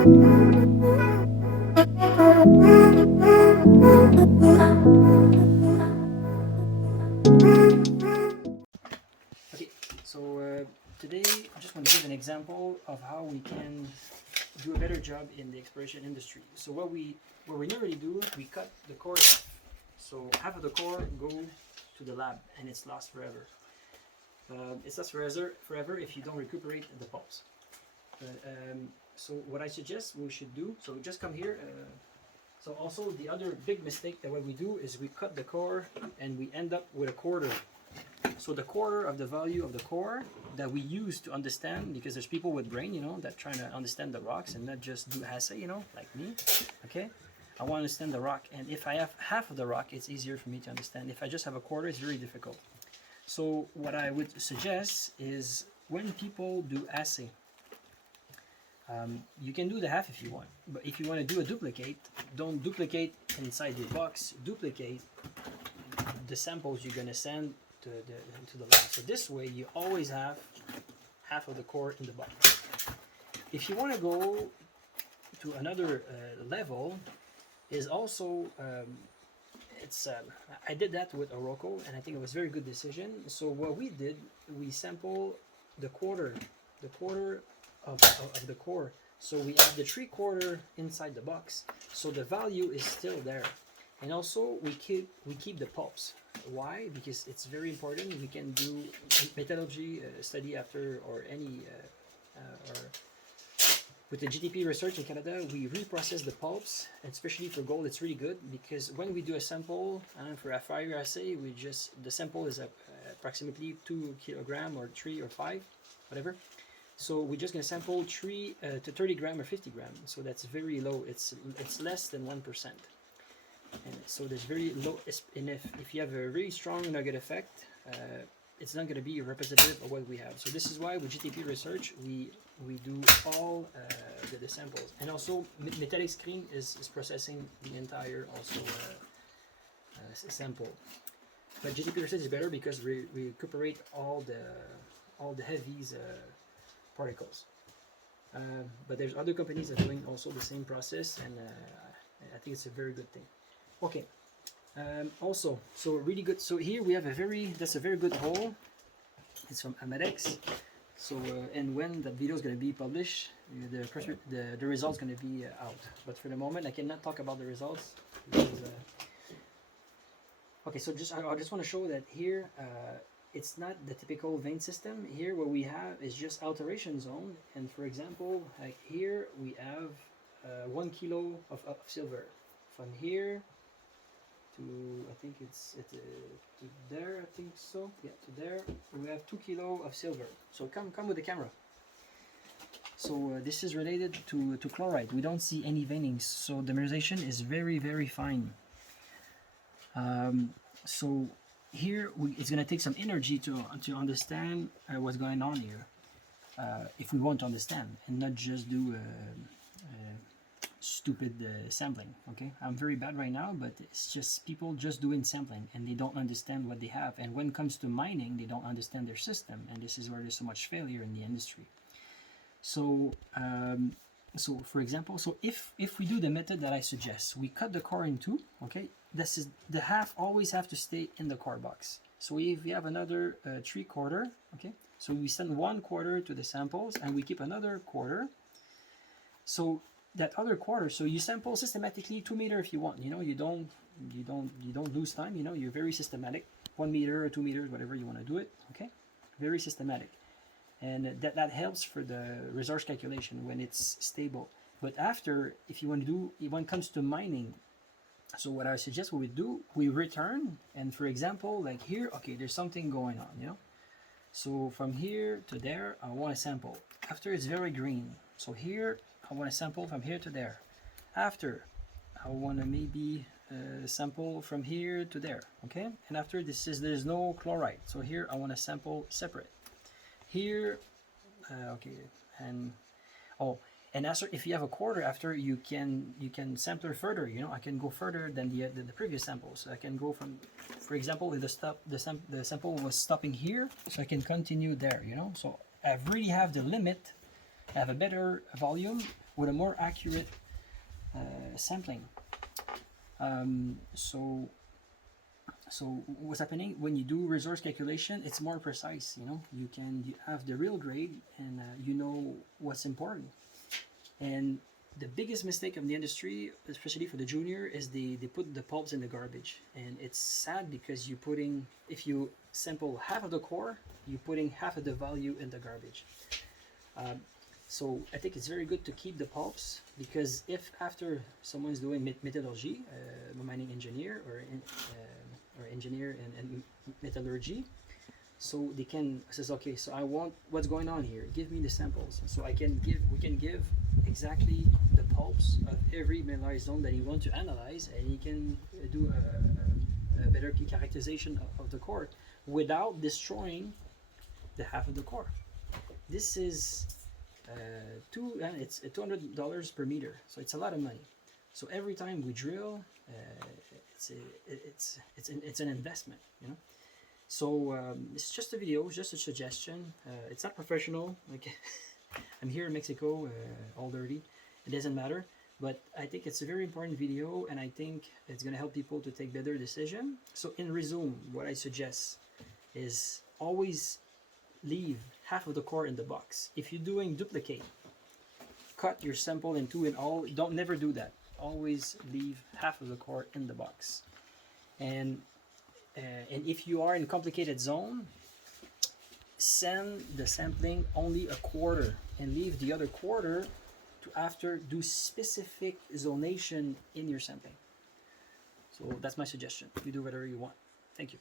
Okay, so today I just want to give an example of how we can do a better job in the exploration industry. So what we normally do, we cut the core half. So half of the core go to the lab and it's lost forever. It's lost forever if you don't recuperate the pulps. So what I suggest we should do, so just come here. So also the other big mistake that what we do is we cut the core and we end up with a quarter. So the quarter of the value of the core that we use to understand, because there's people with brain, you know, that trying to understand the rocks and not just do assay, you know, like me. Okay, I want to understand the rock, and if I have half of the rock, it's easier for me to understand. If I just have a quarter, it's very difficult. So what I would suggest is when people do assay, you can do the half if you want, but if you want to do a duplicate, don't duplicate inside your box. Duplicate the samples you're gonna send to the lab. So this way you always have half of the core in the box. If you want to go to another level, is also I did that with Oroco and I think it was a very good decision. So what we did, we sample the quarter of the core. So we have the 3/4 inside the box, so the value is still there. And also we keep the pulps. Why? Because it's very important. We can do metallurgy study after, or any or with the GTP research in Canada, we reprocess the pulps, and especially for gold, it's really good because when we do a sample for a fire assay, the sample is approximately 2 kilograms or 3 or 5, whatever. So we're just gonna sample 3 to 30 grams or 50 grams. So that's very low. It's less than 1%. And so there's very low, and if you have a really strong nugget effect, it's not going to be representative of what we have. So this is why with GTP research we do all the samples, and also metallic screen is processing the entire also sample. But GTP research is better because we recuperate all the heavies particles. But there's other companies that are doing also the same process, and I think it's a very good thing. Okay, also, so really good. So here we have that's a very good hole. It's from Amadex. So and when that video is going to be published, the results going to be out. But for the moment, I cannot talk about the results. Because, okay, so I just want to show that here it's not the typical vein system. Here what we have is just alteration zone. And for example, like here we have 1 kilo of silver. From here to, I think it's to there, I think so. Yeah, to there we have 2 kilo of silver. So come with the camera. So this is related to chloride. We don't see any veinings, so the mineralization is very fine. So here it's going to take some energy to understand what's going on here, if we want to understand and not just do stupid sampling. Okay, I'm very bad right now, but it's just people just doing sampling and they don't understand what they have, and when it comes to mining they don't understand their system, and this is where there's so much failure in the industry. So so for example, so if we do the method that I suggest, we cut the core in two. Okay, this is the half always have to stay in the core box. So if we have another 3/4, okay, so we send 1/4 to the samples and we keep another quarter. So that other quarter, so you sample systematically 2 meters if you want, you know, you don't lose time, you know, you're very systematic, 1 meter or 2 meters, whatever you want to do it. Okay, very systematic, and that helps for the resource calculation when it's stable. But after, if you want to do, when it comes to mining, so what I suggest we do, we return, and for example, like here, okay, there's something going on, you know, so from here to there I want to sample. After, it's very green, so here I want to sample from here to there. After, I want to maybe sample from here to there. Okay, and after this is, there's no chloride, so here I want to sample separate. Here, okay, and oh, and after, if you have a quarter after, you can sample further. You know, I can go further than the previous sample. So I can go from, for example, if the sample was stopping here, so I can continue there. You know, so I really have the limit. I have a better volume with a more accurate sampling. So what's happening when you do resource calculation? It's more precise. You have the real grade, and you know what's important. And the biggest mistake of the industry, especially for the junior, is they put the pulps in the garbage. And it's sad because if you sample half of the core, you're putting half of the value in the garbage. So I think it's very good to keep the pulps, because if after someone's doing metallurgy, a mining engineer or engineer and metallurgy, so they can says, okay, so I want what's going on here. Give me the samples, so we can give exactly the pulps of every mineralized zone that you want to analyze, and you can do a better characterization of the core without destroying the half of the core. This is it's $200 per meter, so it's a lot of money. So every time we drill, it's an investment, So it's just a video, just a suggestion. It's not professional. Like I'm here in Mexico, all dirty. It doesn't matter. But I think it's a very important video, and I think it's gonna help people to take better decision. So in resume, what I suggest is always leave half of the core in the box. If you're doing duplicate, cut your sample in two and all. Never do that. Always leave half of the core in the box. And if you are in complicated zone, send the sampling only a quarter and leave the other quarter to after do specific zonation in your sampling. So that's my suggestion. You do whatever you want. Thank you.